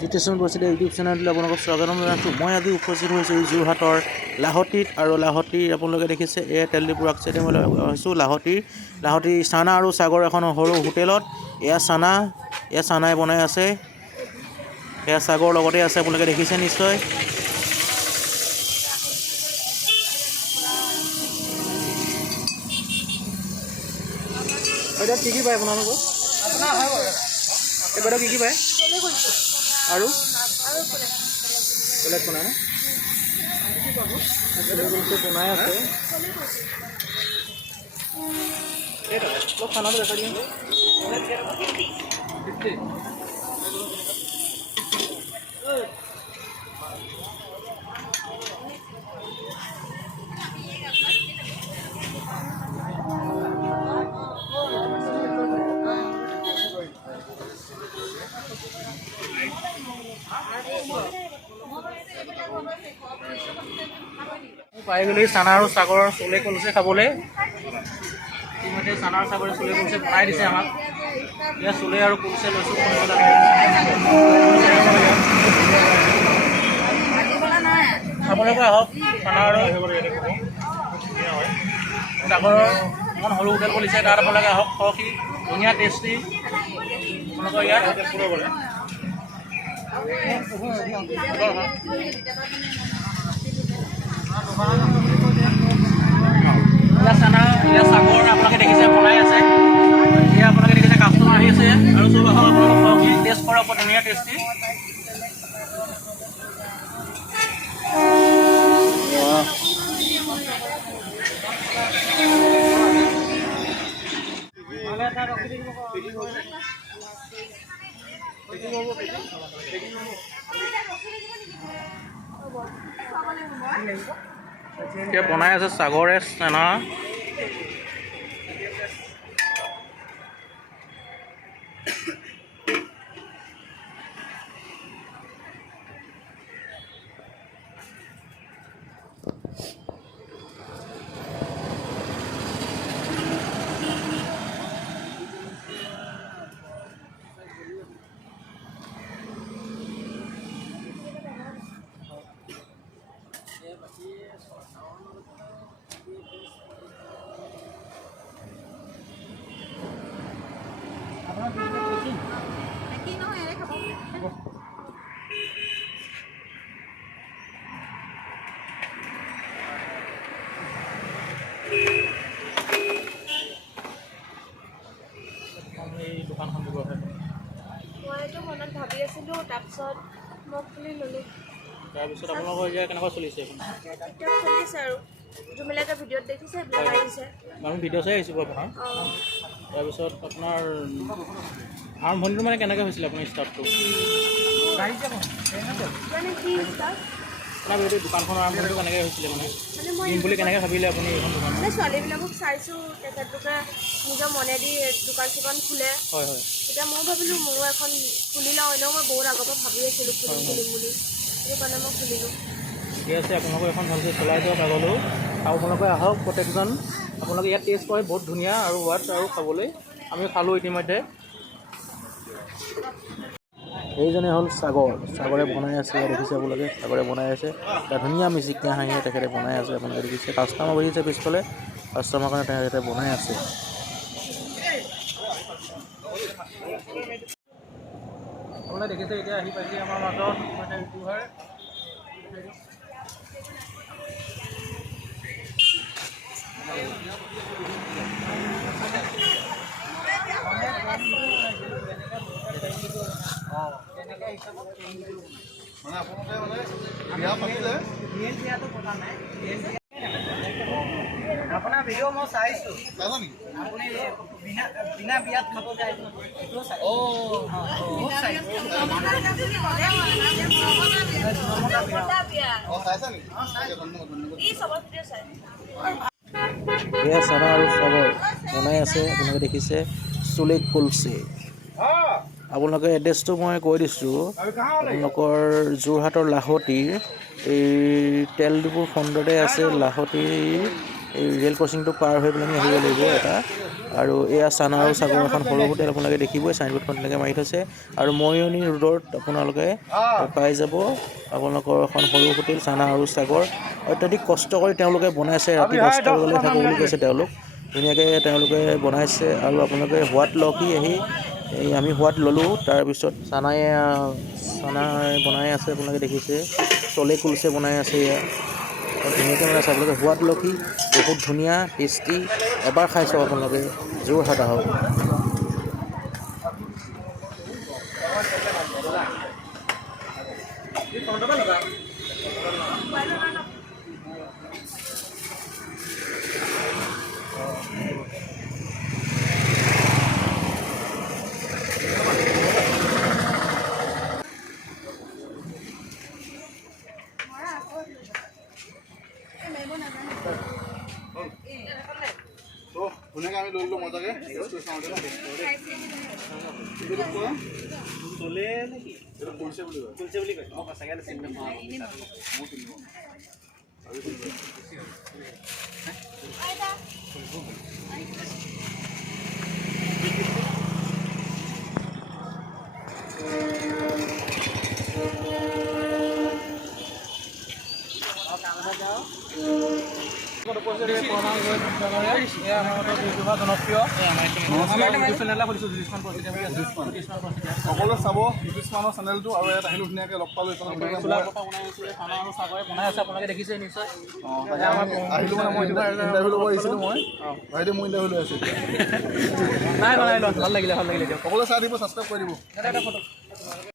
জিতেশন পৰিস্থিতি ইউটিউব চেনেললৈ আপোনালোকক স্বাগতম জনাইছোঁ। মই আজি উপস্থিত হৈছোঁ যোৰহাটৰ লাহটীত আৰু লাহটীৰ আপোনালোকে দেখিছে এয়া তেল ডিপু আগচাইডে মই হৈছোঁ লাহটীৰ চানা আৰু সাগৰ এখন সৰু হোটেলত। এয়া চানাই বনাই আছে, এয়া সাগৰ লগতে আছে, আপোনালোকে দেখিছে নিশ্চয়। এতিয়া কি কি পায় আপোনালোকৰ? এইবাৰ কি কি পায় আৰু বেলেগ বনাই বনাই আছে। খানাটো দেখা দিম। পাই গ'লো চানা আৰু সাগৰৰ চলে কলচে খাবলৈ। ইতিমধ্যে চানা আৰু সাগৰে চলে কলচে বনাই দিছে আমাক। এতিয়া চলে আৰু কলচে লৈছোঁ। খাবলৈ পৰা আহক। চানা আৰু সাগৰৰ এখন সৰু হোটেল খুলিছে, তাত আপোনালোকে আহক। সৰকি ধুনীয়া টেষ্টি আপোনালোকৰ ইয়াত চানা ইয়াত সাগৰ আপোনালোকে দেখিছে বনাই আছে। এতিয়া আপোনালোকে দেখিছে কাষ্টমাৰ আহি আছে আৰু চব আহক আপোনালোকক সৰকি টেষ্ট কৰক। ধুনীয়া টেষ্টি এতিয়া বনাই আছে সাগৰে চানা। মইতো মনত ভাবি আছিলোঁ, তাৰপিছত মই খুলি ল'লোঁ। তাৰপিছত আপোনালোকৰ এতিয়া কেনেকুৱা চলিছে? এতিয়া চলিছে আৰু যোনবিলাকে ভিডিঅ'ত দেখিছে সেইবিলাক আহিছে। আমি ভিডিঅ' চাই আহিছোঁ আপোনাৰ। তাৰপিছত আপোনাৰ আৰম্ভণিটো মানে কেনেকৈ হৈছিলে আপোনাৰ ষ্টাৰ্টটো? মানে কি আপোনাৰ এইটো দোকানখনৰ আৰম্ভণিটো কেনেকৈ হৈছিলে? মানে মই দিম বুলি কেনেকৈ ভাবিলে আপুনি এইখন দোকান? মানে ছোৱালীবিলাকক চাইছোঁ, তেখেতলোকে নিজৰ মনেদি দোকান চোকান খোলে। হয় হয়। তেতিয়া মই ভাবিলোঁ ময়ো এখন খুলি লওঁ। এনেও মই বহুত আগৰ পৰা ভাবি আছিলোঁ খুলিম বুলি, সেইটো কাৰণে মই খুলিলোঁ। ঠিক আছে, আপোনালোকে এখন ভালকৈ চলাই যাওক আগলৈও। আৰু আপোনালোকে আহক প্ৰত্যেকজন। আপোনালোকে ইয়াত টেষ্ট কৰে, বহুত ধুনীয়া আৰু সোৱাদ আৰু খাবলৈ। আমি খালোঁ ইতিমধ্যে। এইজনে হ'ল সাগৰে বনাই আছে। দেখিছে আপোনালোকে সাগৰে বনাই আছে। এটা ধুনীয়া মিচিকীয়া হাঁহিয়ে তেখেতে বনাই আছে। আপোনালোকে দেখিছে কাষ্টমাৰ বহিছে পিছফালে, কাষ্টমাৰ কাৰণে তেখেতে বনাই আছে। আপোনালোকে দেখিছে এতিয়া আহি পাইছে আমাৰ মাজত আপোনাৰ ভিডিঅ' মই চাইছোঁ। আপুনি বিনা বিয়াত খাব যায়। এয়া চানা আৰু সাগৰ বনাই আছে। আপোনালোকে দেখিছে চলে কলচে। আপোনালোকে এড্ৰেছটো মই কৈ দিছোঁ। আপোনালোকৰ যোৰহাটৰ লাহটীৰ এই তেল ডিপুৰ ফ্ৰণ্টতে আছে লাহটীৰ এই ৰেল ক্ৰচিংটো পাৰ হৈ পেলাই আহিব লাগিব এটা। আৰু এয়া চানা আৰু চাগৰ এখন সৰু হোটেল আপোনালোকে দেখিবই, চাইনবোৰ্ডখন তেনেকৈ মাৰি থৈছে। আৰু মৰিয়নি ৰোডত আপোনালোকে পাই যাব আপোনালোকৰ এখন সৰু হোটেল চানা আৰু চাগৰ। অত্যাধিক কষ্ট কৰি তেওঁলোকে বনাইছে, ৰাতি 10টা বজালৈ থাকোঁ বুলি কৈছে তেওঁলোক। ধুনীয়াকৈ তেওঁলোকে বনাইছে আৰু আপোনালোকে সোৱাদ লওক আহি আমি সোৱাদ ল'লোঁ। তাৰপিছত চানাই বনাই আছে আপোনালোকে দেখিছে, চলে কুলচে বনাই আছে এয়া ধুনীয়াকৈ মানে আপোনালোকে সোৱাদ লকি বহুত ধুনীয়া টেষ্টি। এবাৰ খাই চাওক আপোনালোকে, যোৰহাট আহক। ধুনীয়াকৈ আমি লৈ ল'লোঁ মজাকৈ চলে নেকি এইটো কুলচে বুলি কয়। কুলচে বুলি কয় মই সঁচাকৈ চিনি নাপাওঁ। সকলোৱে চাব জ্যোতিষমানৰ চেনেলটো। আৰু ইয়াত আহিলোঁ ধুনীয়াকৈ লগ পালোঁ। আপোনালোকে দেখিছে নিশ্চয়। আহিলোঁ মানে মই ইণ্টাৰভিউ ল'ব আহিছিলোঁ। বাইদেউ মোৰ ইণ্টাৰভিউ লৈ আছোঁ। নাই ভাল লাগিলে দিয়ক। সকলোৱে চাই দিব, ছাবস্ক্ৰাইব কৰি দিব।